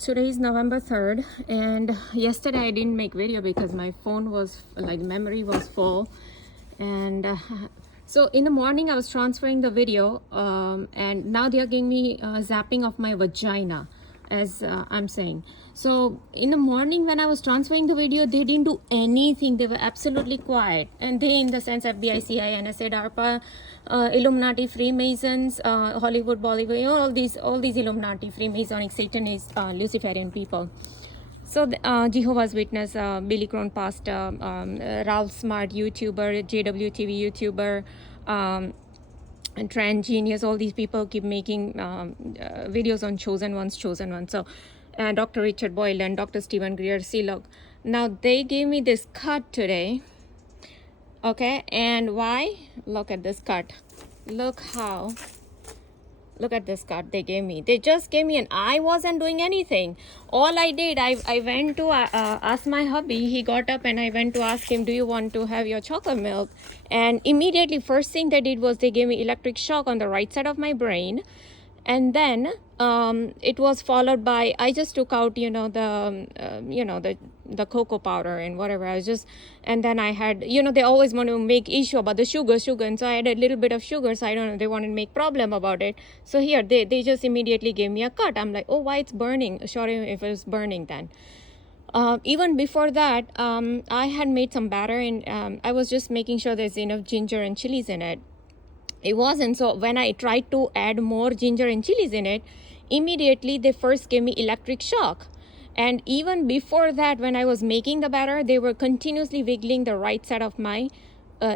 Today is November 3rd, and yesterday I didn't make video because my phone was like memory was full. And so in the morning I was transferring the video, and now they are giving me zapping of my vagina, as I'm saying. So in the morning when I was transferring the video, they didn't do anything. They were absolutely quiet. And they, in the sense, FBI, CIA, NSA, DARPA, Illuminati, Freemasons, Hollywood, Bollywood, all these Illuminati, Freemasonic, Satanist, Luciferian people. So Jehovah's Witness, Billy Crone pastor, Ralph Smart YouTuber, JWTV YouTuber, and Trend Genius, all these people keep making videos on chosen ones. So Dr. Richard Boyle and Dr. Stephen Greer. See, look, now they gave me this cut today. Okay, and why? Look at this cut. Look at this cut they gave me. They just gave me, and I wasn't doing anything. All I did, I went to ask my hubby. He got up and I went to ask him, do you want to have your chocolate milk? And immediately, first thing they did was they gave me electric shock on the right side of my brain. And then it was followed by, I just took out, the cocoa powder and whatever. And then I had, they always want to make issue about the sugar. And so I had a little bit of sugar. So I don't know, they wanted to make problem about it. So here, they just immediately gave me a cut. I'm like, oh, why it's burning? Sorry if it was burning then. Even before that, I had made some batter and I was just making sure there's enough ginger and chilies in it. It wasn't. So when I tried to add more ginger and chilies in it, immediately they first gave me electric shock. And even before that, when I was making the batter, they were continuously wiggling the right side of my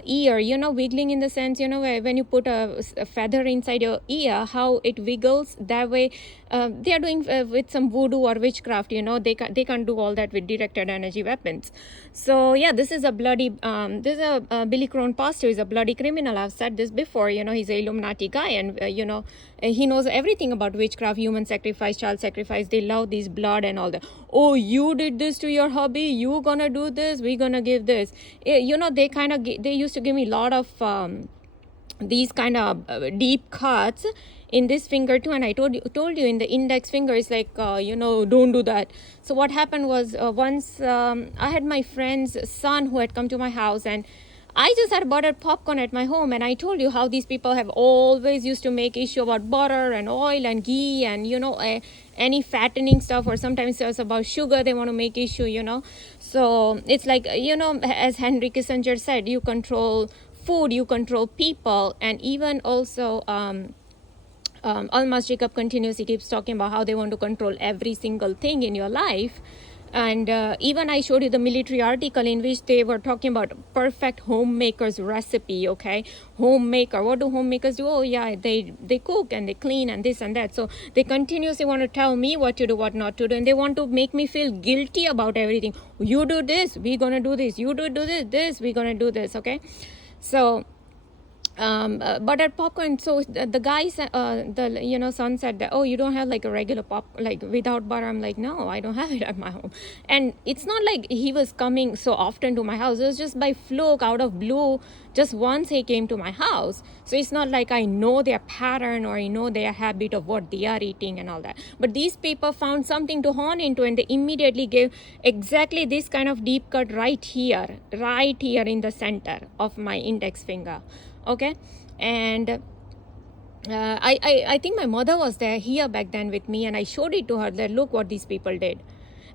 ear, wiggling in the sense, when you put a feather inside your ear, how it wiggles that way. They are doing with some voodoo or witchcraft, they can't do all that with directed energy weapons. So yeah, this is a bloody, Billy Crone pastor is a bloody criminal. I've said this before, he's a Illuminati guy, and he knows everything about witchcraft, human sacrifice, child sacrifice. They love this blood and all that. Oh, you did this to your hubby, you gonna do this, we gonna give this. They kind of, they used to give me a lot of these kind of deep cuts in this finger too. And I told you in the index finger is like, don't do that. So what happened was once I had my friend's son who had come to my house, and I just had buttered popcorn at my home, and I told you how these people have always used to make issue about butter and oil and ghee and, any fattening stuff, or sometimes it's about sugar they want to make issue, So it's like, as Henry Kissinger said, you control food, you control people. And even also, Almas Jacob continuously keeps talking about how they want to control every single thing in your life. And even I showed you the military article in which they were talking about perfect homemaker's recipe, okay? Homemaker, what do homemakers do? Oh yeah, they cook and they clean and this and that. So they continuously want to tell me what to do, what not to do. And they want to make me feel guilty about everything. You do this, we're going to do this. You do this, we're going to do this, okay? So buttered popcorn. So the guy son said that, oh, you don't have like a regular pop, like without butter. I'm like, no, I don't have it at my home. And it's not like he was coming so often to my house. It was just by fluke, out of blue, just once he came to my house. So it's not like I know their pattern or I know their habit of what they are eating and all that. But these people found something to hone into, and they immediately gave exactly this kind of deep cut right here in the center of my index finger. Okay, and I think my mother was there here back then with me, and I showed it to her that look what these people did.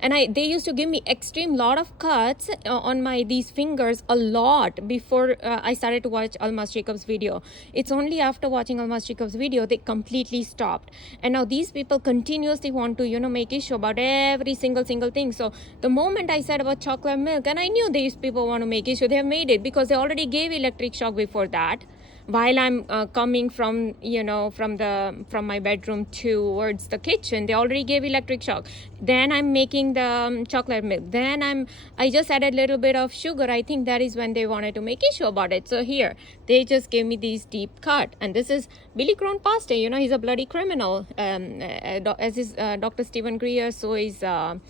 And they used to give me extreme lot of cuts on these fingers a lot before I started to watch Almas Jacob's video. It's only after watching Almas Jacob's video they completely stopped. And now these people continuously want to make issue about every single thing. So the moment I said about chocolate milk, and I knew these people want to make issue, they have made it because they already gave electric shock before that. While I'm coming from my bedroom towards the kitchen, they already gave electric shock. Then I'm making the chocolate milk. Then I just added a little bit of sugar. I think that is when they wanted to make issue about it. So here, they just gave me these deep cut. And this is Billy Crone pastor. He's a bloody criminal. As is Dr. Stephen Greer, so is Gerald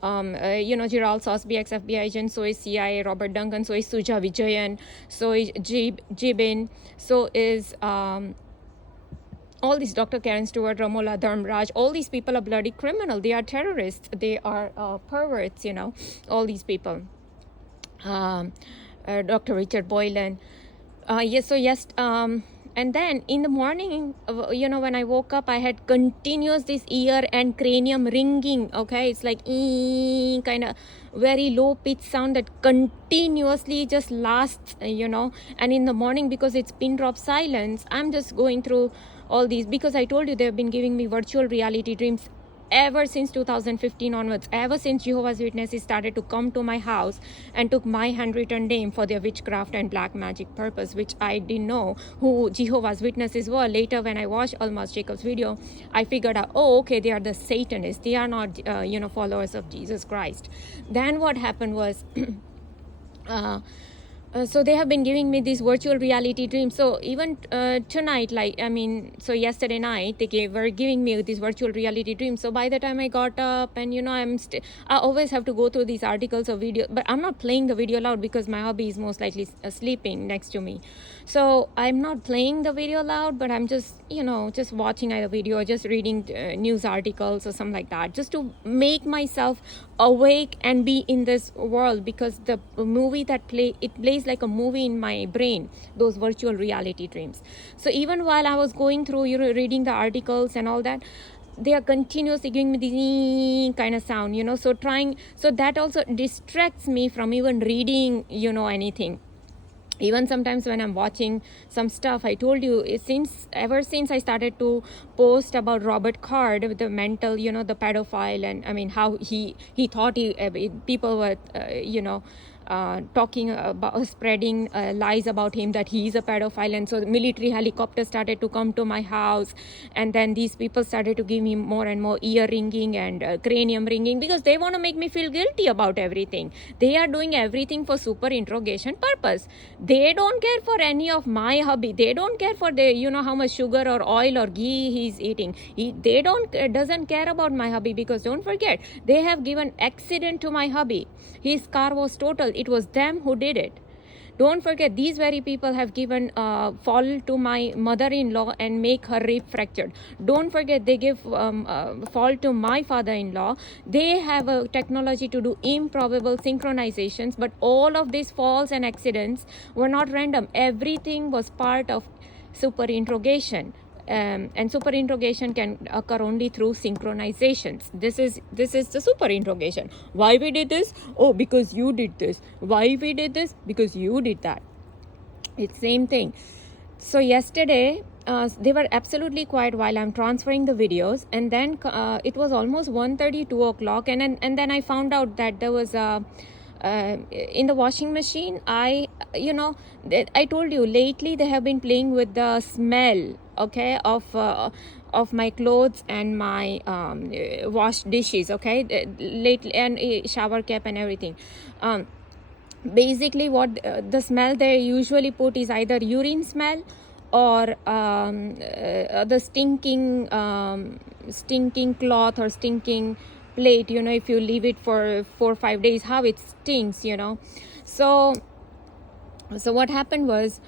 Sosby, ex-FBI agent, so is CIA Robert Duncan, so is Suja Vijayan, so is Jibin, so is all these Dr. Karen Stewart, Ramola Dharmraj, all these people are bloody criminal. They are terrorists. They are perverts, all these people. Dr. Richard Boylan. And then in the morning, when I woke up, I had continuous this ear and cranium ringing. Okay, it's like kind of very low pitch sound that continuously just lasts. And in the morning, because it's pin drop silence, I'm just going through all these, because I told you they've been giving me virtual reality dreams ever since 2015 onwards, ever since Jehovah's Witnesses started to come to my house and took my handwritten name for their witchcraft and black magic purpose, which I didn't know who Jehovah's Witnesses were. Later, when I watched Almas Jacob's video, I figured out, okay, they are the Satanists. They are not, followers of Jesus Christ. Then what happened was, so they have been giving me these virtual reality dreams. So even tonight, so yesterday night, they were giving me these virtual reality dreams. So by the time I got up, and I always have to go through these articles or video, but I'm not playing the video loud because my hubby is most likely sleeping next to me. So I'm not playing the video loud, but I'm just just watching either video or just reading news articles or something like that, just to make myself awake and be in this world, because the movie that plays like a movie in my brain, those virtual reality dreams. So even while I was going through reading the articles and all that, they are continuously giving me this kind of sound, so that also distracts me from even reading anything. Even sometimes when I'm watching some stuff, I told you, ever since I started to post about Robert Card, the mental, the pedophile, and how he thought people were, talking about, spreading lies about him, that he is a pedophile. And so the military helicopters started to come to my house, and then these people started to give me more and more ear ringing and cranium ringing, because they want to make me feel guilty about everything. They are doing everything for super interrogation purpose. They don't care for any of my hobby. They don't care for how much sugar or oil or ghee he's eating. They doesn't care about my hobby, because don't forget, they have given accident to my hobby. His car was total. It was them who did it. Don't forget, these very people have given fall to my mother-in-law and make her rib fractured. Don't forget, they give fall to my father-in-law. They have a technology to do improbable synchronizations, but all of these falls and accidents were not random. Everything was part of super interrogation. And super interrogation can occur only through synchronizations. This is the super interrogation. Why we did this? Oh, because you did this. Why we did this? Because you did that. It's same thing. So yesterday, they were absolutely quiet while I'm transferring the videos, and then it was almost 1:30, 2 o'clock, and then I found out that there was a in the washing machine. I told you, lately they have been playing with the smell, okay, of my clothes and my washed dishes, okay, lately, and shower cap and everything. Basically what the smell they usually put is either urine smell or the stinking cloth or stinking plate. If you leave it for 4 or 5 days, how it stinks. So what happened was,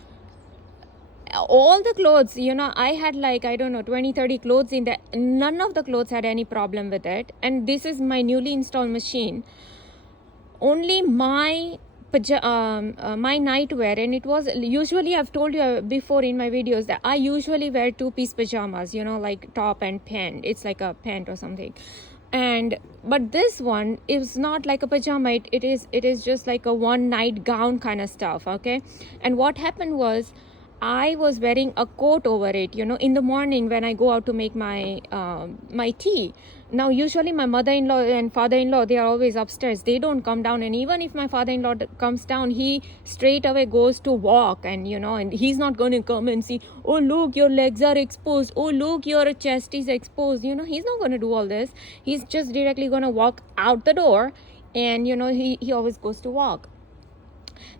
all the clothes, I had 20-30 clothes in there. None of the clothes had any problem with it, and this is my newly installed machine. Only my nightwear, and it was usually, I've told you before in my videos that I usually wear 2-piece pajamas, like top and pant. It's like a pant or something. But this one is not like a pajama. It is just like a one night gown kind of stuff, okay. And what happened was, I was wearing a coat over it, in the morning when I go out to make my tea. Now, usually my mother-in-law and father-in-law, they are always upstairs. They don't come down. And even if my father-in-law comes down, he straight away goes to walk. And, and he's not going to come and see, oh, look, your legs are exposed. Oh, look, your chest is exposed. He's not going to do all this. He's just directly going to walk out the door. And, he always goes to walk.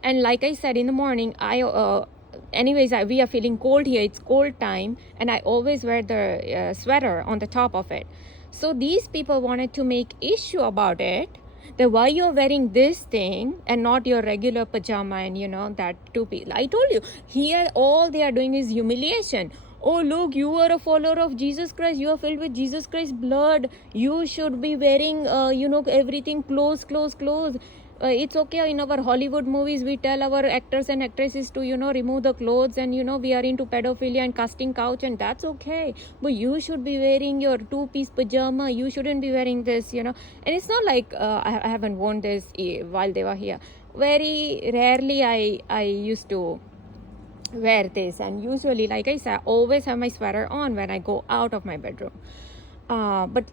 And like I said, in the morning, we are feeling cold here. It's cold time, and I always wear the sweater on the top of it. So these people wanted to make issue about it, that why you're wearing this thing and not your regular pajama and that 2-piece. I told you, here all they are doing is humiliation. oh look, you are a follower of Jesus Christ, you are filled with Jesus Christ's blood, you should be wearing everything close. It's okay, in our Hollywood movies we tell our actors and actresses to remove the clothes, and we are into pedophilia and casting couch, and that's okay, but you should be wearing your two-piece pajama, you shouldn't be wearing this. And it's not like I haven't worn this while they were here. Very rarely I used to wear this, and usually, like I said, I always have my sweater on when I go out of my bedroom. But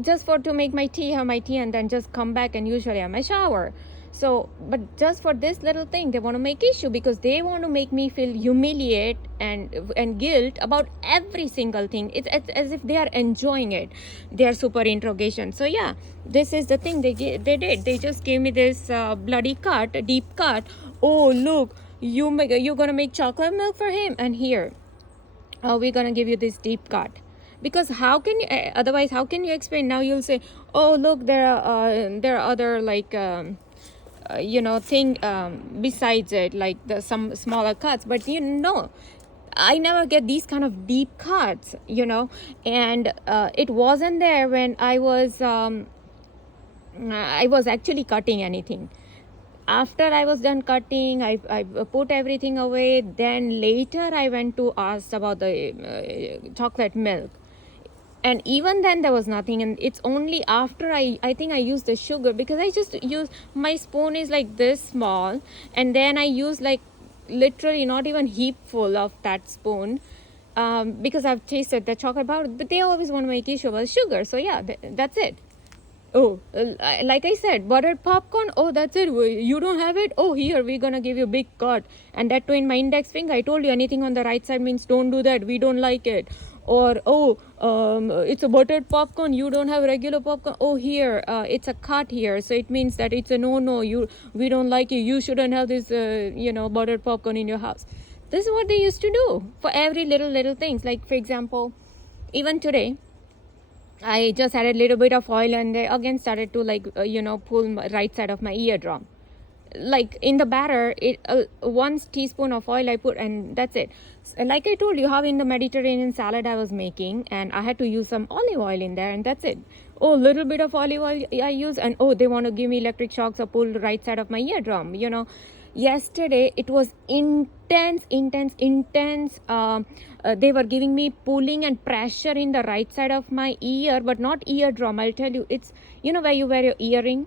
just for to make my tea, have my tea, and then just come back and usually have my shower. So, but just for this little thing, they want to make issue because they want to make me feel humiliate and guilt about every single thing. It's as if they are enjoying it. They are super interrogation. So yeah, this is the thing they did. They just gave me this bloody cut, a deep cut. Oh look, you're gonna make chocolate milk for him, and here, we're gonna give you this deep cut. Because how can you otherwise, how can you explain? Now you'll say, oh look, there are other like thing besides it, like some smaller cuts, but I never get these kind of deep cuts, and it wasn't there when I was actually cutting anything. After I was done cutting, I put everything away. Then later I went to ask about the chocolate milk. And even then there was nothing. And it's only after I think I used the sugar, because I just use, my spoon is like this small. And then I use like literally not even heap full of that spoon. Because I've tasted the chocolate powder. But they always want to make issue about sugar. So yeah, that's it. Oh, like I said, buttered popcorn. Oh, that's it. You don't have it? Oh, here, we're going to give you a big cut. And that too in my index finger. I told you anything on the right side means don't do that. We don't like it. Or, it's a buttered popcorn. You don't have regular popcorn. Oh, here, it's a cut here. So it means that it's a no. We don't like it. You shouldn't have this, buttered popcorn in your house. This is what they used to do for every little things. Like, for example, even today, I just added a little bit of oil, and they again started to pull my right side of my eardrum. Like in the batter, 1 teaspoon of oil I put, and that's it. Like I told you, how in the Mediterranean salad I was making, and I had to use some olive oil in there, and that's it. Oh, little bit of olive oil I use, and oh, they want to give me electric shocks or pull right side of my eardrum. Yesterday it was intense. They were giving me pulling and pressure in the right side of my ear, but not eardrum. I'll tell you, it's where you wear your earring,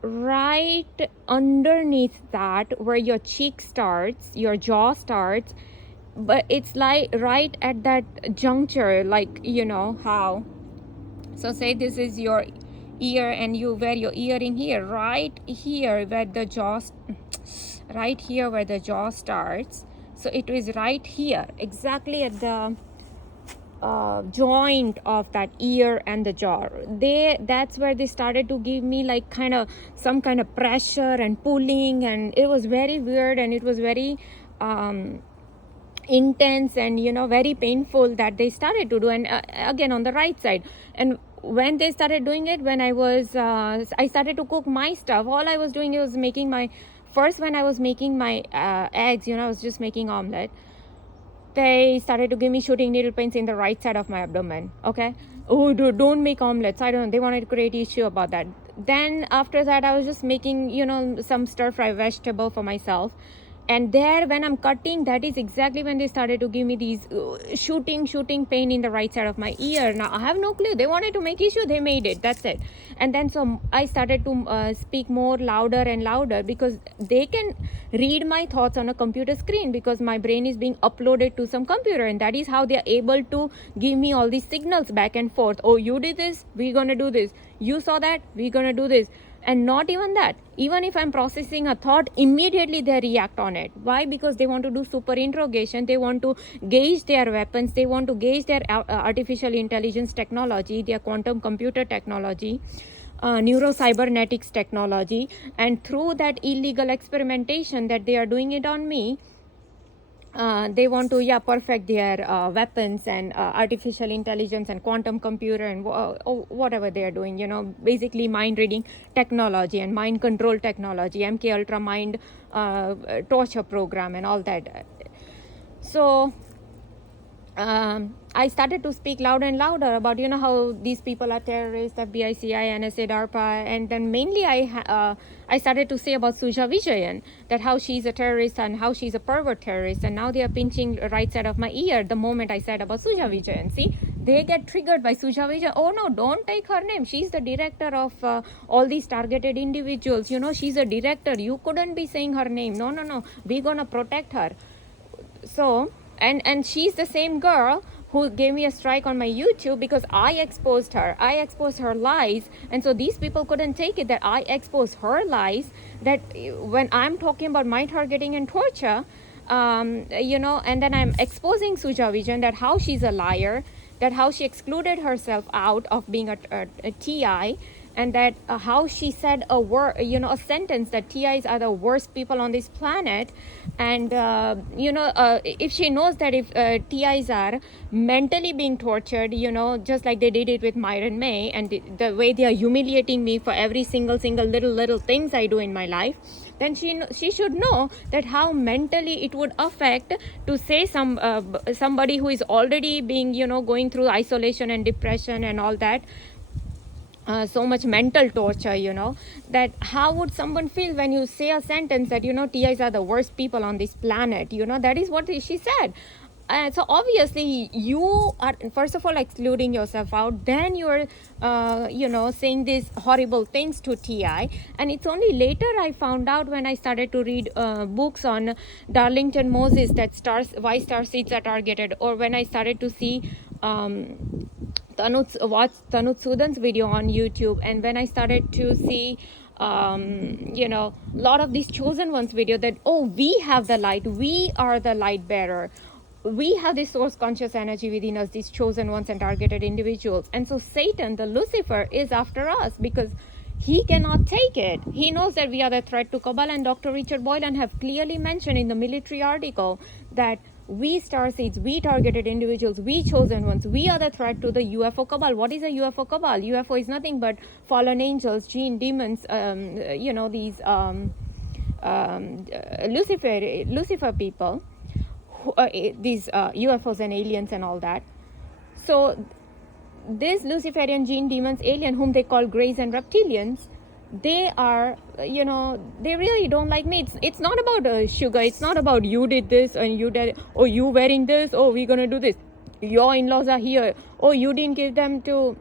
right underneath that, where your cheek starts, your jaw starts, but it's like right at that juncture, like how. So say this is your ear, and you wear your earring here, right here where the jaw starts. So it is right here, exactly at the joint of that ear and the jaw. That's where they started to give me like some kind of pressure and pulling, and it was very weird, and it was very intense and very painful that they started to do. And again on the right side. And when they started doing it, when I started to cook my stuff, all I was doing was making my when I was making my eggs, I was just making omelette. They started to give me shooting needle pains in the right side of my abdomen. Okay, oh dude, don't make omelets. I don't know, they wanted to create issue about that. Then after that I was just making some stir fry vegetable for myself. And there, when I'm cutting, that is exactly when they started to give me these shooting pain in the right side of my ear. Now I have no clue. They wanted to make issue, they made it. That's it. And then so I started to speak more louder and louder, because they can read my thoughts on a computer screen, because my brain is being uploaded to some computer, and that is how they are able to give me all these signals back and forth. Oh, you did this, we're gonna do this. You saw that, we're gonna do this. And not even that, even if I'm processing a thought, immediately they react on it. Why? Because they want to do super interrogation. They want to gauge their weapons. They want to gauge their artificial intelligence technology, their quantum computer technology, neurocybernetics technology. And through that illegal experimentation that they are doing it on me, they want to perfect their weapons and artificial intelligence and quantum computer and whatever they are doing, basically mind reading technology and mind control technology, MK Ultra mind torture program and all that. So I started to speak louder and louder about, how these people are terrorists, FBI, CIA, NSA, DARPA, and then mainly I started to say about Suja Vijayan, that how she's a terrorist and how she's a pervert terrorist, and now they are pinching right side of my ear the moment I said about Suja Vijayan. See, they get triggered by Suja Vijayan. Oh no, don't take her name. She's the director of all these targeted individuals. She's a director. You couldn't be saying her name. No. We're gonna protect her. So, and she's the same girl who gave me a strike on my YouTube because I exposed her lies, and so these people couldn't take it that I exposed her lies, that when I'm talking about my targeting and torture, and then I'm exposing Suja Vijayan, that how she's a liar, that how she excluded herself out of being a TI, and that how she said a word, a sentence that TIs are the worst people on this planet, and if she knows that if TIs are mentally being tortured, just like they did it with Myron May, and the way they are humiliating me for every single little things I do in my life, then she should know that how mentally it would affect to say somebody who is already being going through isolation and depression and all that. So much mental torture, that how would someone feel when you say a sentence that, TIs are the worst people on this planet, that is what she said. So obviously you are, first of all, excluding yourself out, then you're saying these horrible things to TI, and it's only later I found out when I started to read books on Darlington Moses, that why star seeds are targeted, or when I started to see watch Tanut Sudan's video on YouTube, and when I started to see a lot of these chosen ones video, that we have the light, we are the light bearer, we have this source conscious energy within us, these chosen ones and targeted individuals. And so Satan, the Lucifer, is after us because he cannot take it. He knows that we are the threat to Cabal, and Dr. Richard Boylan have clearly mentioned in the military article that we starseeds, we targeted individuals, we chosen ones, we are the threat to the UFO Cabal. What is a UFO Cabal? UFO is nothing but fallen angels, jinn, demons, these Lucifer people, these UFOs and aliens and all that. So these Luciferian jinn, demons, alien, whom they call greys and reptilians, they are, they really don't like me. It's not about sugar. It's not about you did this and you did, you wearing this, we're gonna do this. Your in-laws are here. You didn't give them to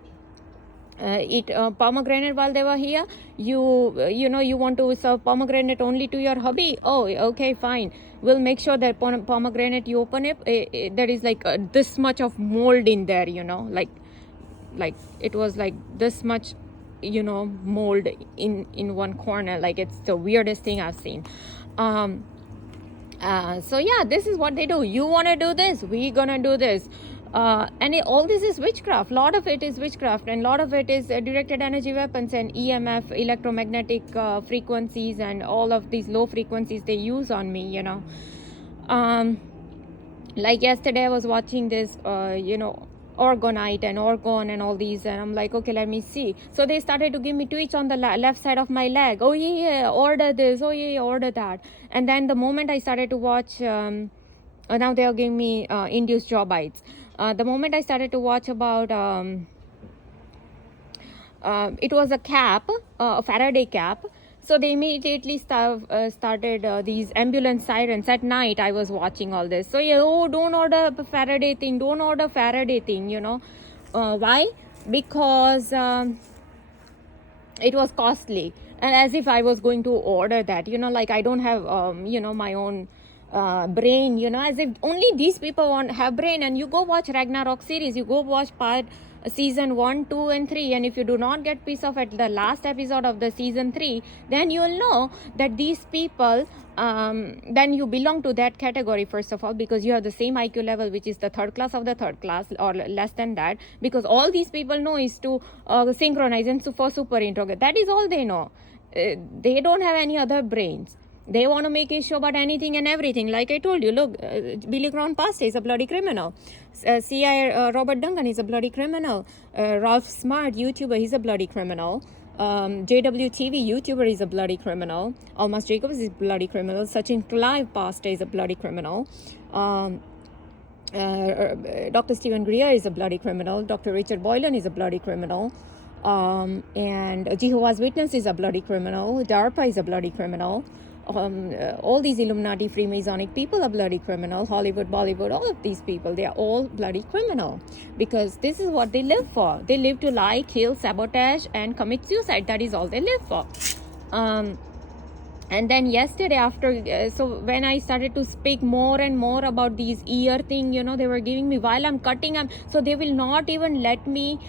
eat pomegranate while they were here. You want to serve pomegranate only to your hubby. Okay, fine. We'll make sure that pomegranate you open it, there is like this much of mold in there, like it was like this much mold in one corner. Like, it's the weirdest thing I've seen. So yeah, this is what they do. You want to do this, we're gonna do this. And all this is witchcraft. A lot of it is witchcraft, and a lot of it is directed energy weapons and EMF, electromagnetic frequencies, and all of these low frequencies they use on me, like yesterday I was watching this orgonite and orgon and all these, and I'm like, okay, let me see. So they started to give me tweets on the left side of my leg. Order this, order that. And then the moment I started to watch, now they are giving me induced jaw bites. The moment I started to watch about it was a cap, a Faraday cap. So they immediately started these ambulance sirens at night. I was watching all this. So don't order Faraday thing. Don't order Faraday thing. Why? Because it was costly, and as if I was going to order that. Like I don't have my own brain. As if only these people have brain. And you go watch Ragnarok series. You go watch season 1, 2 and 3, and if you do not get piece of at the last episode of the season 3, then you'll know that these people, then you belong to that category, first of all, because you have the same IQ level, which is the third class of the third class or less than that, because all these people know is to synchronize and for super interrogate. That is all they know. They don't have any other brains. They want to make a show about anything and everything. Like I told you, look, Billy Crown Pasta is a bloody criminal. C.I. Robert Duncan is a bloody criminal. Ralph Smart, YouTuber, he's a bloody criminal. JWTV, YouTuber, is a bloody criminal. Almas Jacobs is a bloody criminal. Sachin Clive Pasta is a bloody criminal. Dr. Stephen Greer is a bloody criminal. Dr. Richard Boylan is a bloody criminal. And Jehovah's Witness is a bloody criminal. DARPA is a bloody criminal. All these Illuminati Freemasonic people are bloody criminal. Hollywood, Bollywood, all of these people, they are all bloody criminal, because this is what they live for. They live to lie, kill, sabotage, and commit suicide. That is all they live for. And then yesterday, after so when I started to speak more and more about these ear thing, they were giving me while I'm cutting, so they will not even let me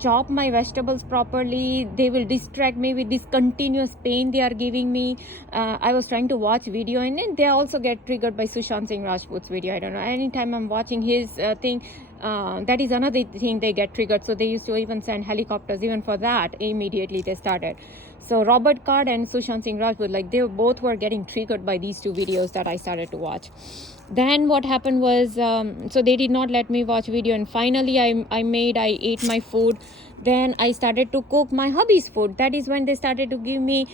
chop my vegetables properly. They will distract me with this continuous pain they are giving me. I was trying to watch video, and then they also get triggered by Sushant Singh Rajput's video. I don't know, anytime I'm watching his thing, that is another thing, they get triggered. So they used to even send helicopters even for that. Immediately they started. So Robert Card and Sushant Singh Rajput, like, they both were getting triggered by these two videos that I started to watch. Then what happened was, so they did not let me watch video, and finally I ate my food. Then I started to cook my hubby's food. That is when they started to give me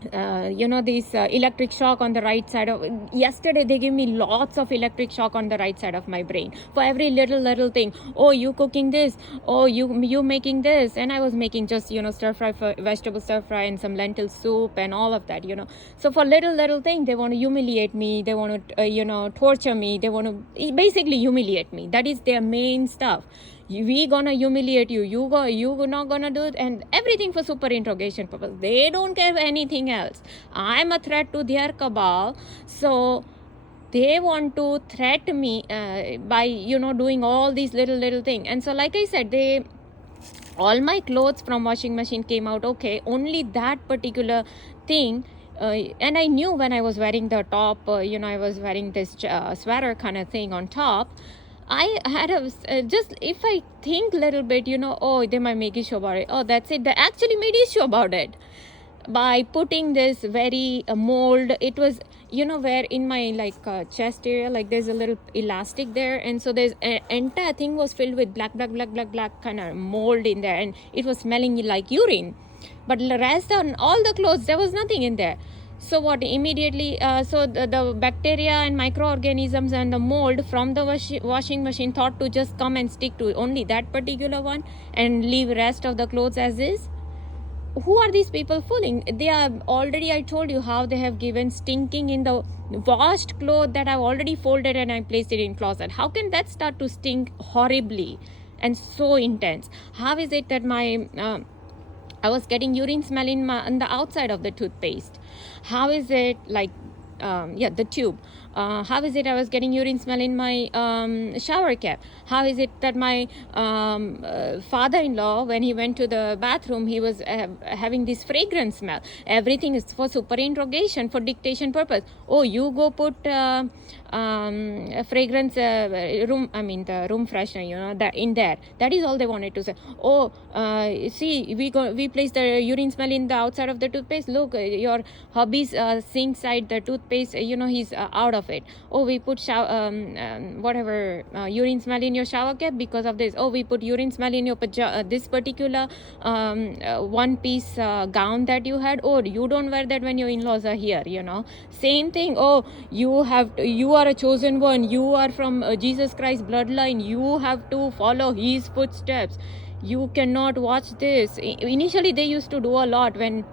this electric shock on the right side of. Yesterday they gave me lots of electric shock on the right side of my brain for every little thing. Oh, you cooking this, oh, you making this. And I was making just stir fry, for vegetable stir fry, and some lentil soup and all of that. So for little thing, they want to humiliate me, they want to torture me, they want to basically humiliate me. That is their main stuff. We gonna humiliate you, you not gonna do it, and everything for super interrogation purpose. They don't care anything else. I'm a threat to their cabal, so they want to threat me by doing all these little thing. And so, like I said, all my clothes from washing machine came out okay. Only that particular thing. And I knew when I was wearing the top, I was wearing this sweater kind of thing on top. I had just, if I think little bit, oh, they might make issue about it. Oh, that's it. They actually made issue about it by putting this very mold. It was, where in my chest area, like there's a little elastic there. And so there's entire thing was filled with black kind of mold in there. And it was smelling like urine. But the rest on all the clothes, there was nothing in there. So what immediately, so the bacteria and microorganisms and the mold from the washing machine thought to just come and stick to only that particular one and leave rest of the clothes as is. Who are these people fooling? They are already, I told you how they have given stinking in the washed clothes that I've already folded and I placed it in closet. How can that start to stink horribly and so intense? How is it that I was getting urine smell on the outside of the toothpaste? How is it the tube? How is it I was getting urine smell in my shower cap? How is it that my father-in-law, when he went to the bathroom, he was having this fragrance smell? Everything is for super interrogation, for dictation purpose. Oh, you go put a fragrance the room freshener, that in there. That is all they wanted to say. Oh, see, we placed the urine smell in the outside of the toothpaste. Look, your hubby's sink side, the toothpaste, he's out of it. Oh, we put urine smell in your shower cap because of this. Oh, we put urine smell in your this particular one piece gown that you had. Oh, you don't wear that when your in-laws are here. Same thing. Oh, you are a chosen one, you are from Jesus Christ bloodline, you have to follow his footsteps, you cannot watch this. Initially they used to do a lot when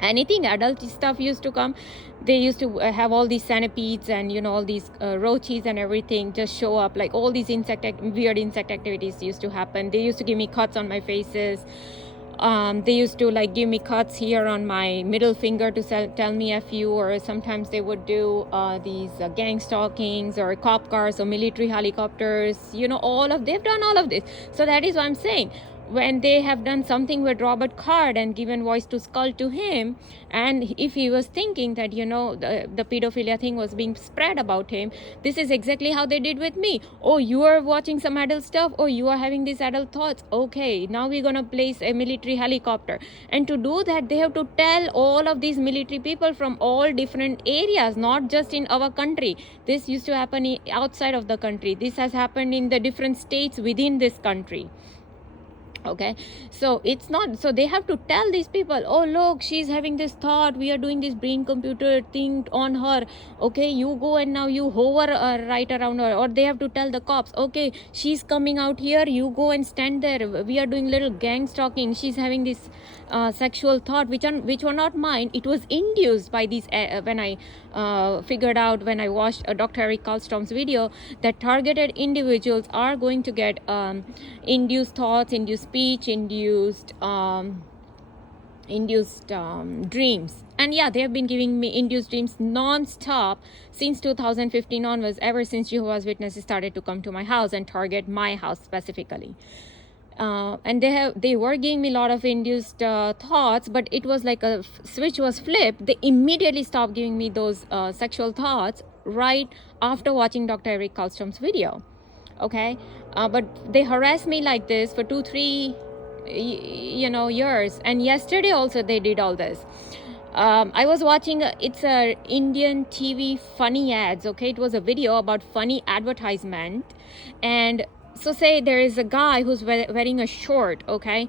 anything adult stuff used to come. They used to have all these centipedes and all these roaches and everything just show up, like all these weird insect activities used to happen. They used to give me cuts on my faces. They used to give me cuts here on my middle finger to tell me FU, or sometimes they would do these gang stalkings or cop cars or military helicopters. They've done all of this. So that is what I'm saying. When they have done something with Robert Card and given voice to Skull to him, and if he was thinking that the pedophilia thing was being spread about him, this is exactly how they did with me. Oh, you are watching some adult stuff. Oh, you are having these adult thoughts. Okay, now we're gonna place a military helicopter, and to do that they have to tell all of these military people from all different areas, not just in our country. This used to happen outside of the country. This has happened in the different states within this country. Okay, so it's not, so they have to tell these people, oh look, she's having this thought, we are doing this brain computer thing on her. Okay, you go and now you hover right around her. Or they have to tell the cops, okay, she's coming out here, you go and stand there, we are doing little gang stalking, she's having this sexual thought, which were not mine. It was induced by these when I figured out, when I watched Dr. Eric Karlstrom's video, that targeted individuals are going to get induced thoughts, induced speech, induced dreams. And yeah, they have been giving me induced dreams non-stop since 2015 onwards, ever since Jehovah's Witnesses started to come to my house and target my house specifically. And they were giving me a lot of induced thoughts, but it was like a switch was flipped. They immediately stopped giving me those sexual thoughts right after watching Dr. Eric Karlstrom's video. Okay, but they harassed me like this for 2-3 years, and yesterday also they did all this. I was watching it's a Indian TV funny ads. Okay, it was a video about funny advertisement, and so say there is a guy who's wearing a short. Okay,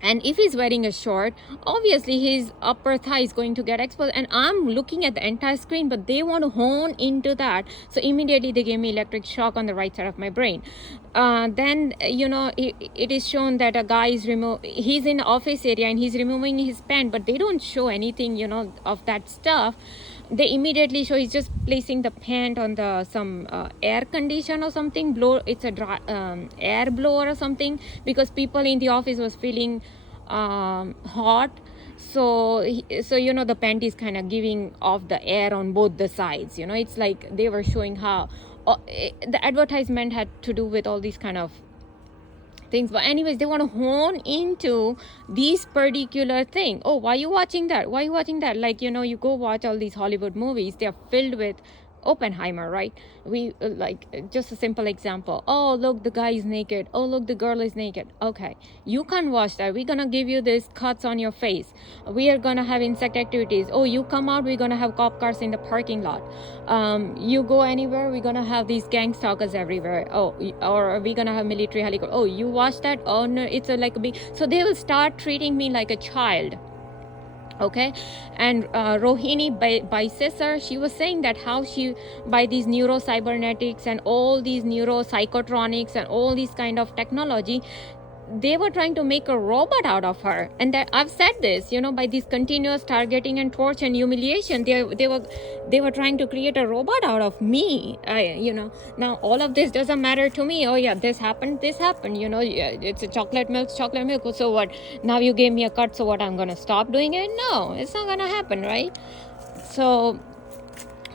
and if he's wearing a short, obviously his upper thigh is going to get exposed. And I'm looking at the entire screen, but they want to hone into that. So immediately they gave me electric shock on the right side of my brain. Then, it is shown that a guy is he's in the office area and he's removing his pant, but they don't show anything, of that stuff. They immediately show he's just placing the pant on the some air condition or something, it's a dry, air blower or something, because people in the office was feeling hot. So the pant is kind of giving off the air on both the sides. It's like they were showing how the advertisement had to do with all these kind of things. But anyways, they want to hone into these particular thing. Oh, why are you watching that? Like, you go watch all these Hollywood movies, they're filled with Oppenheimer, right? We just a simple example. Oh, look, the guy is naked. Oh, look, the girl is naked. Okay, you can't watch that. We're gonna give you these cuts on your face. We are gonna have insect activities. Oh, you come out, we're gonna have cop cars in the parking lot. You go anywhere, we're gonna have these gang stalkers everywhere. Oh, or we're gonna have military helicopter. Oh, you watch that? Oh no, it's like a big. So they will start treating me like a child. Okay, and Rohini Baisesar, she was saying that how she, by these neurocybernetics and all these neuropsychotronics and all these kind of technology, they were trying to make a robot out of her. And that I've said this, by this continuous targeting and torture and humiliation, they were trying to create a robot out of me. Now all of this doesn't matter to me. Oh yeah, this happened, it's a chocolate milk. So what? Now you gave me a cut, so what, I'm gonna stop doing it? No, it's not gonna happen, right? So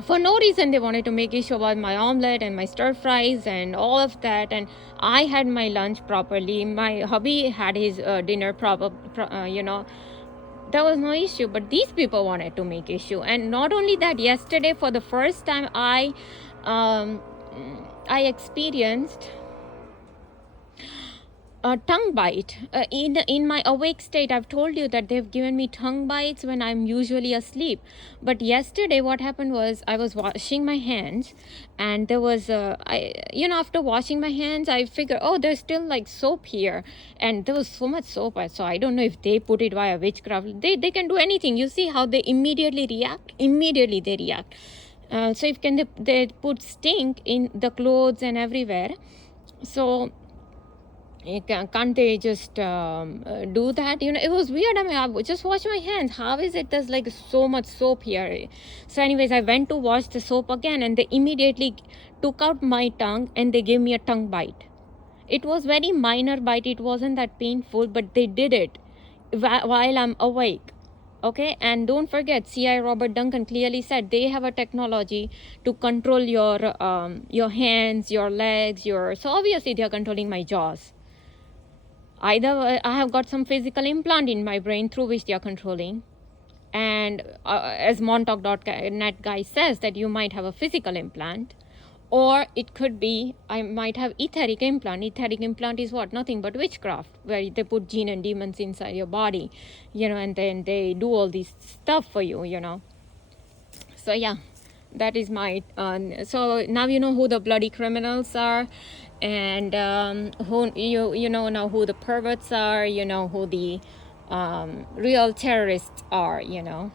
for no reason they wanted to make issue about my omelette and my stir fries and all of that. And I had my lunch properly, my hubby had his dinner proper, there was no issue. But these people wanted to make issue. And not only that, yesterday for the first time I experienced tongue bite. In my awake state, I've told you that they've given me tongue bites when I'm usually asleep. But yesterday what happened was, I was washing my hands, and there was after washing my hands, I figured, oh, there's still like soap here, and there was so much soap. So I don't know if they put it via witchcraft. They can do anything. You see how they immediately react. So if they put stink in the clothes and everywhere. So can't they just do that? It was weird. I would just wash my hands. How is it there's like so much soap here? So anyways, I went to wash the soap again, and they immediately took out my tongue and they gave me a tongue bite. It was very minor bite. It wasn't that painful, but they did it while I'm awake. Okay, and don't forget, C.I. Robert Duncan clearly said they have a technology to control your hands, your legs, so obviously they are controlling my jaws. Either I have got some physical implant in my brain through which they are controlling, and as Montauk.net guy says, that you might have a physical implant, or it could be I might have etheric implant. Etheric implant is what? Nothing but witchcraft, where they put jinn and demons inside your body, and then they do all this stuff for you, So yeah, that is my so now you know who the bloody criminals are. and who you know now who the perverts are, you know who the real terrorists are, you know.